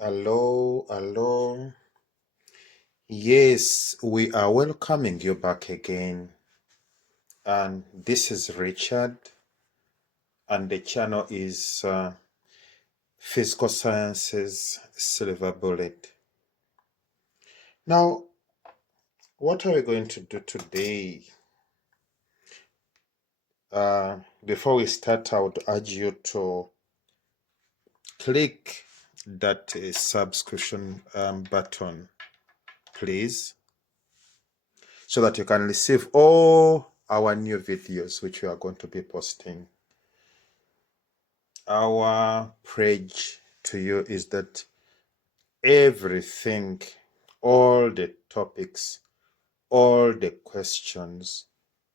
Hello, hello. Yes, we are welcoming you back again. And this is Richard, and the channel is Physical Sciences Silver Bullet. Now, what are we going to do today? Before we start, I would urge you to click that subscription button, please, so that you can receive all our new videos which we are going to be posting. Our pledge to you is that everything, all the topics, all the questions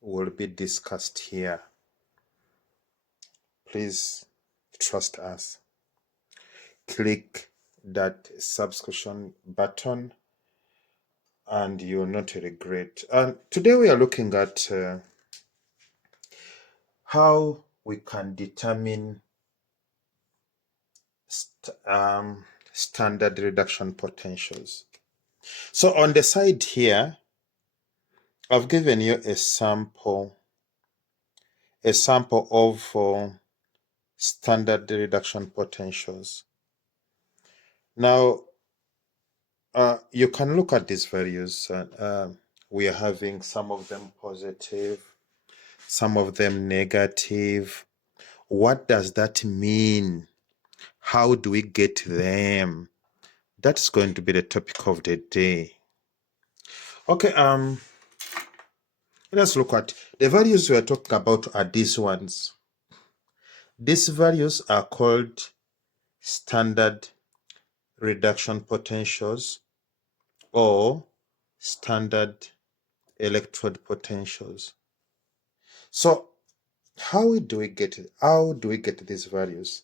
will be discussed here. Please trust us. Click that subscription button and you will not regret. And today we are looking at how we can determine standard reduction potentials. So on the side here, I've given you a sample of standard reduction potentials. Now, you can look at these values. We are having some of them positive, some of them negative. What does that mean? How do we get them? That's going to be the topic of the day. Okay, let's look at the values we are talking about are these ones. These values are called standard reduction potentials or standard electrode potentials. So how do we get it? How do we get these values?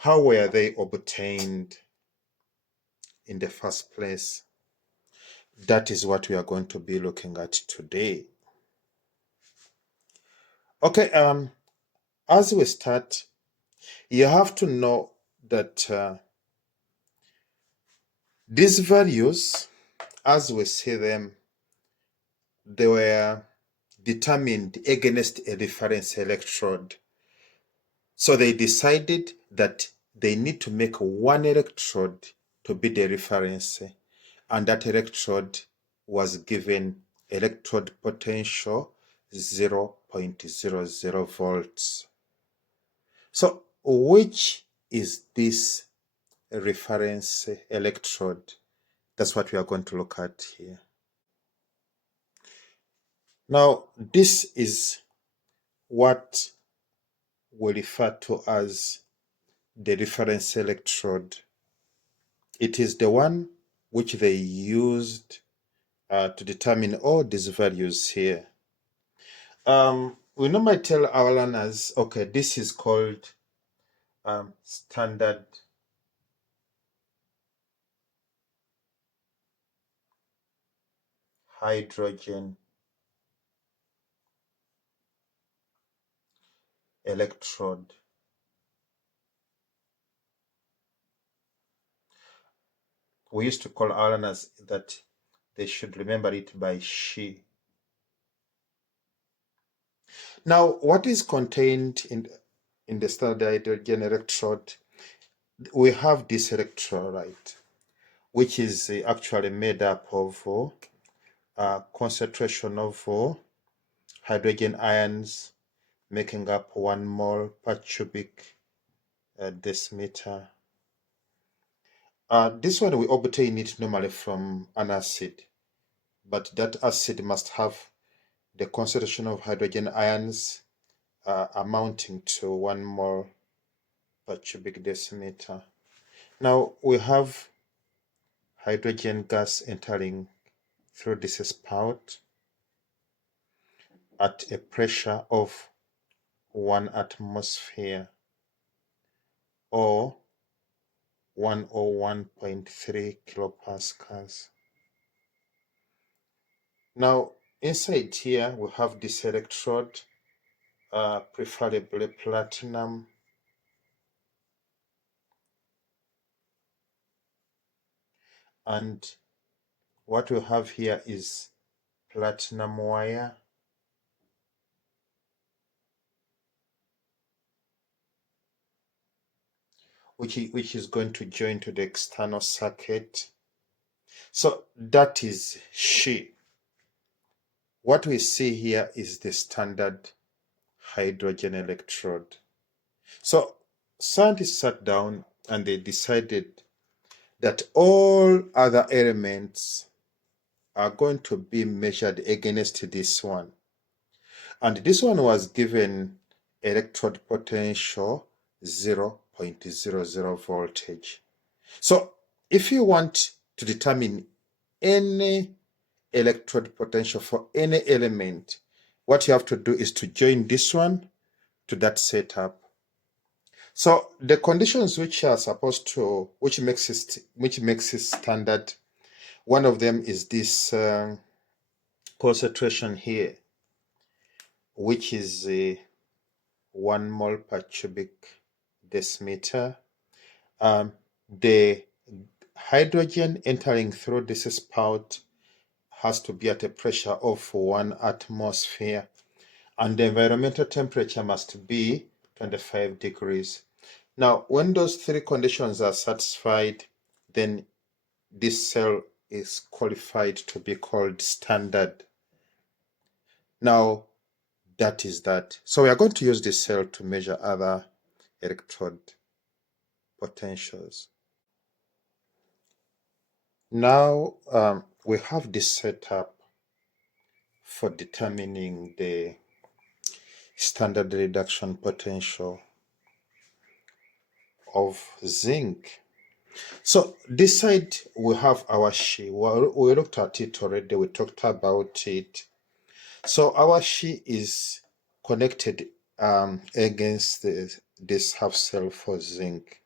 How were they obtained in the first place? That is what we are going to be looking at today. Okay, as we start, you have to know that these values, as we see them, they were determined against a reference electrode. So they decided that they need to make one electrode to be the reference, and that electrode was given electrode potential 0.00 volts. So which is this reference electrode? That's what we are going to look at here. Now, this is what we refer to as the reference electrode. It is the one which they used to determine all these values here. We normally tell our learners, okay, this is called standard hydrogen electrode. We used to call our learners that they should remember it by She. Now, what is contained in the standard hydrogen electrode? We have this electrolyte, which is actually made up of concentration of hydrogen ions making up 1 mole per cubic decimeter. This one we obtain it normally from an acid, but that acid must have the concentration of hydrogen ions amounting to 1 mole per cubic decimeter. Now we have hydrogen gas entering through this spout at a pressure of 1 atmosphere or 101.3 kilopascals. Now inside here we have this electrode, preferably platinum. And what we have here is platinum wire, which is going to join to the external circuit. So that is She. What we see here is the standard hydrogen electrode. So scientists sat down and they decided that all other elements are going to be measured against this one. And this one was given electrode potential 0.00 voltage. So if you want to determine any electrode potential for any element, what you have to do is to join this one to that setup. So the conditions which are supposed to, which makes it standard, one of them is this concentration here, which is 1 mole per cubic decimeter. The hydrogen entering through this spout has to be at a pressure of 1 atmosphere, and the environmental temperature must be 25 degrees. Now, when those three conditions are satisfied, then this cell is qualified to be called standard. Now, that is that. So we are going to use this cell to measure other electrode potentials. Now, we have this setup for determining the standard reduction potential of zinc. So this side we have our She. We looked at it already. We talked about it. So our She is connected against this half cell for zinc.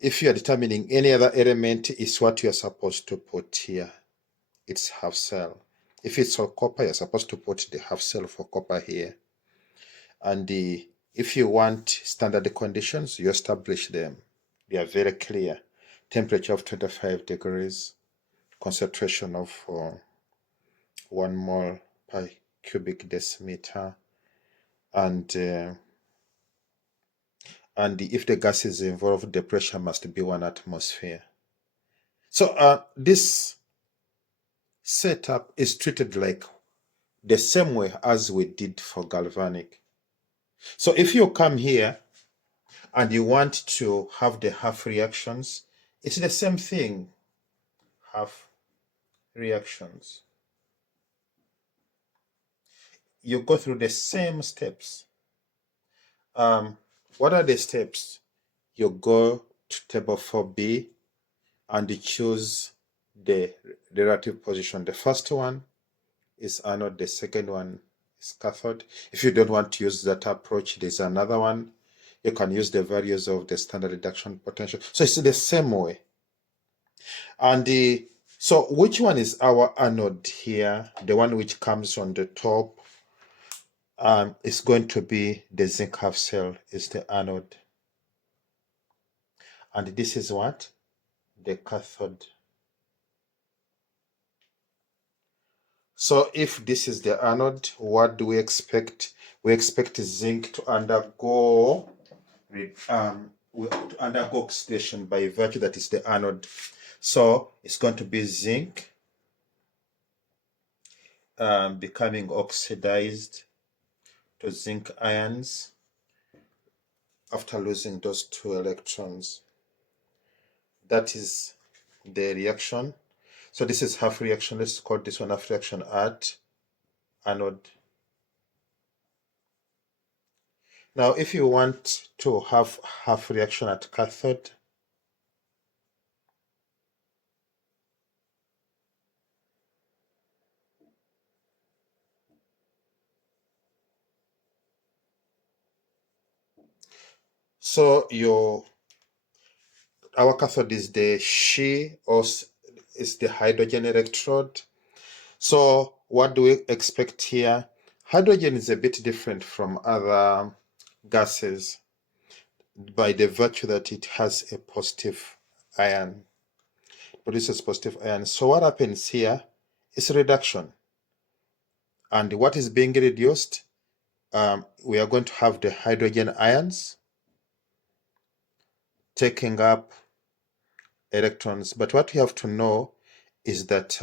If you are determining any other element, is what you are supposed to put here. It's half cell. If it's for copper, you're supposed to put the half cell for copper here. And if you want standard conditions, you establish them. They are very clear. Temperature of 25 degrees, concentration of 1 mole per cubic decimeter, and if the gas is involved, the pressure must be 1 atmosphere. So this setup is treated like the same way as we did for galvanic. So if you come here and you want to have the half reactions, it's the same thing, half reactions. You go through the same steps. What are the steps? You go to table 4B and you choose the relative position. The first one is anode, the second one is cathode. If you don't want to use that approach, there's another one. You can use the values of the standard reduction potential. So it's the same way. And so which one is our anode here? The one which comes on the top is going to be the zinc half cell, is the anode. And this is what? The cathode. So if this is the anode, what do we expect? We expect zinc to undergo oxidation by virtue that is the anode. So it's going to be zinc becoming oxidized to zinc ions after losing those 2 electrons. That is the reaction. So this is half reaction. Let's call this one half reaction at anode. Now, if you want to have half reaction at cathode, so our cathode is the She, or is the hydrogen electrode. So what do we expect here? Hydrogen is a bit different from other gases by the virtue that it has a positive ion, produces positive ion. So what happens here is reduction. And what is being reduced? We are going to have the hydrogen ions taking up electrons. But what you have to know is that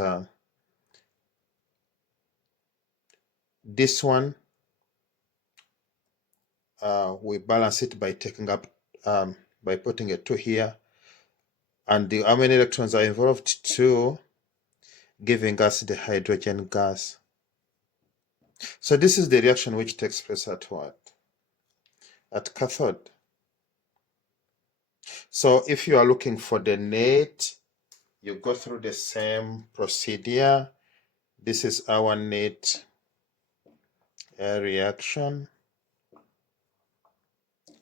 this one, we balance it by taking up, by putting a 2 here. And how many electrons are involved? 2, giving us the hydrogen gas. So this is the reaction which takes place at what? At cathode. So if you are looking for the net, you go through the same procedure. This is our net reaction.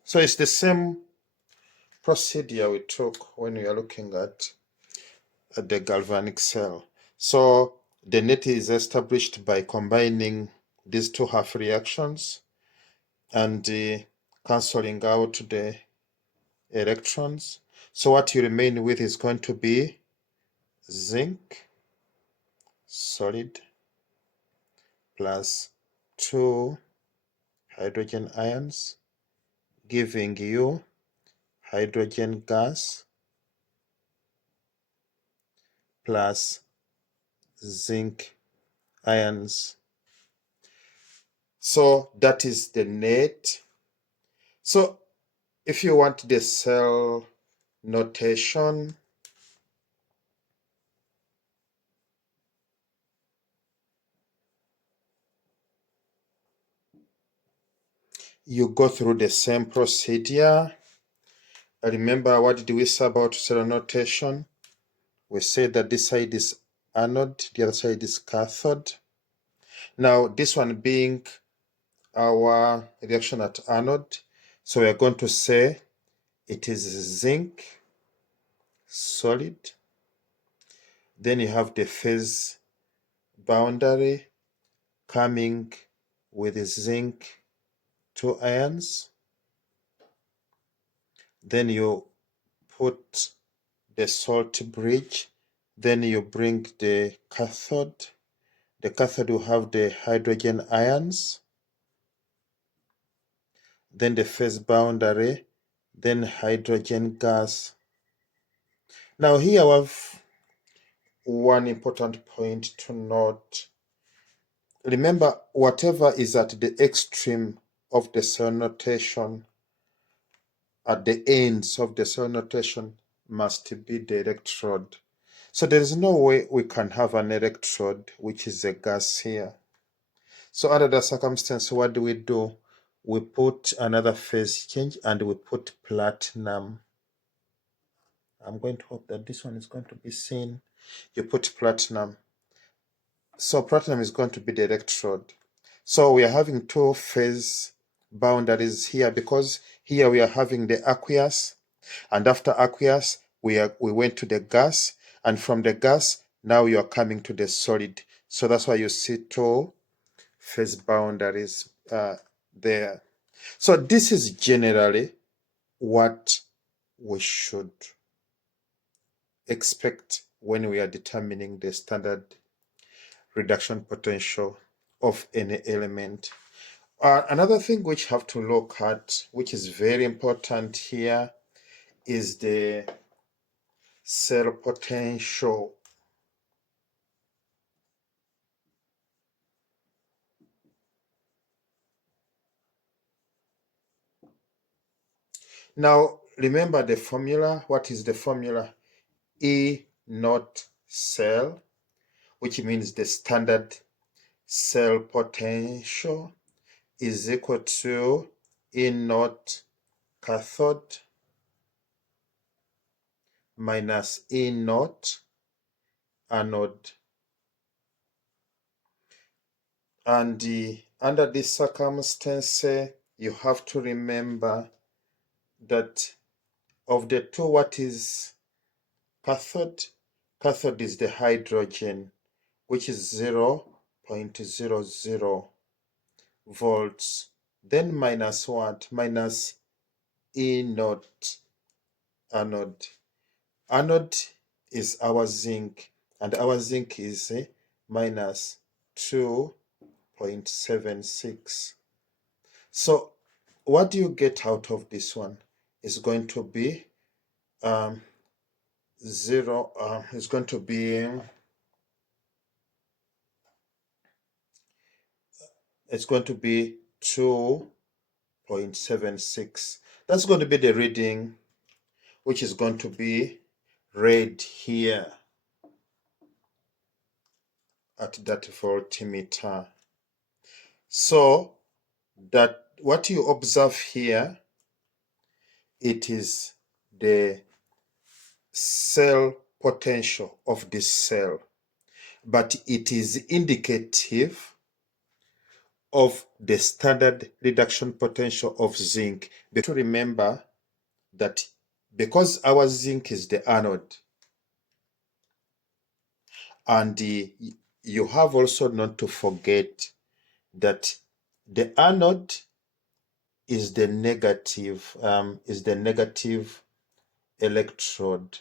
So it's the same procedure we took when we are looking at the galvanic cell. So the net is established by combining these two half reactions and cancelling out the electrons. So what you remain with is going to be zinc solid plus 2 hydrogen ions, giving you hydrogen gas plus zinc ions. So that is the net. So if you want the cell notation, you go through the same procedure. Remember, what did we say about cell notation? We said that this side is anode, the other side is cathode. Now, this one being our reaction at anode, so we are going to say it is zinc solid. Then you have the phase boundary coming with zinc 2 ions. Then you put the salt bridge. Then you bring the cathode. The cathode will have the hydrogen ions. Then the phase boundary. Then hydrogen gas. Now here we have one important point to note. Remember, whatever is at the extreme of the cell notation, at the ends of the cell notation, must be the electrode. So there is no way we can have an electrode which is a gas here. So under that circumstance, what do? We put another phase change and we put platinum. I'm going to hope that this one is going to be seen. You put platinum. So platinum is going to be the electrode. So we are having 2 phase boundaries here because here we are having the aqueous, and after aqueous we went to the gas, and from the gas now you are coming to the solid. So that's why you see 2 phase boundaries there. So this is generally what we should expect when we are determining the standard reduction potential of any element. Another thing which you have to look at, which is very important here, is the cell potential. Now, remember the formula. What is the formula? E naught cell, which means the standard cell potential, is equal to E naught cathode minus E naught anode. And under this circumstance, you have to remember that of the 2, what is cathode? Cathode is the hydrogen, which is 0.00 volts. Then minus what? Minus E naught anode. Anode is our zinc, and our zinc is minus 2.76. So what do you get out of this one? Is going to be zero. It's going to be it's going to be 2.76. That's going to be the reading, which is going to be read here at that voltmeter. So that what you observe here, it is the cell potential of this cell, but it is indicative of the standard reduction potential of zinc. But to remember that because our zinc is the anode, and you have also not to forget that the anode is the negative electrode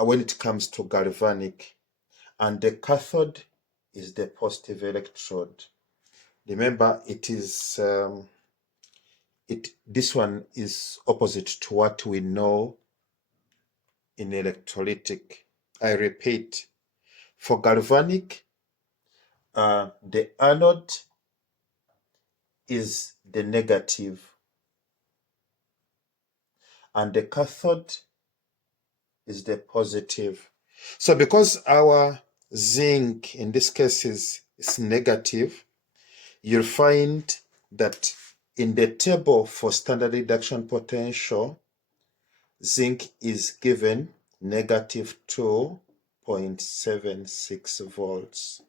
when it comes to galvanic, and the cathode is the positive electrode. Remember, it is this one is opposite to what we know in electrolytic. I repeat, for galvanic, the anode is the negative and the cathode is the positive. So because our zinc in this case is negative, you'll find that in the table for standard reduction potential, zinc is given negative 2.76 volts.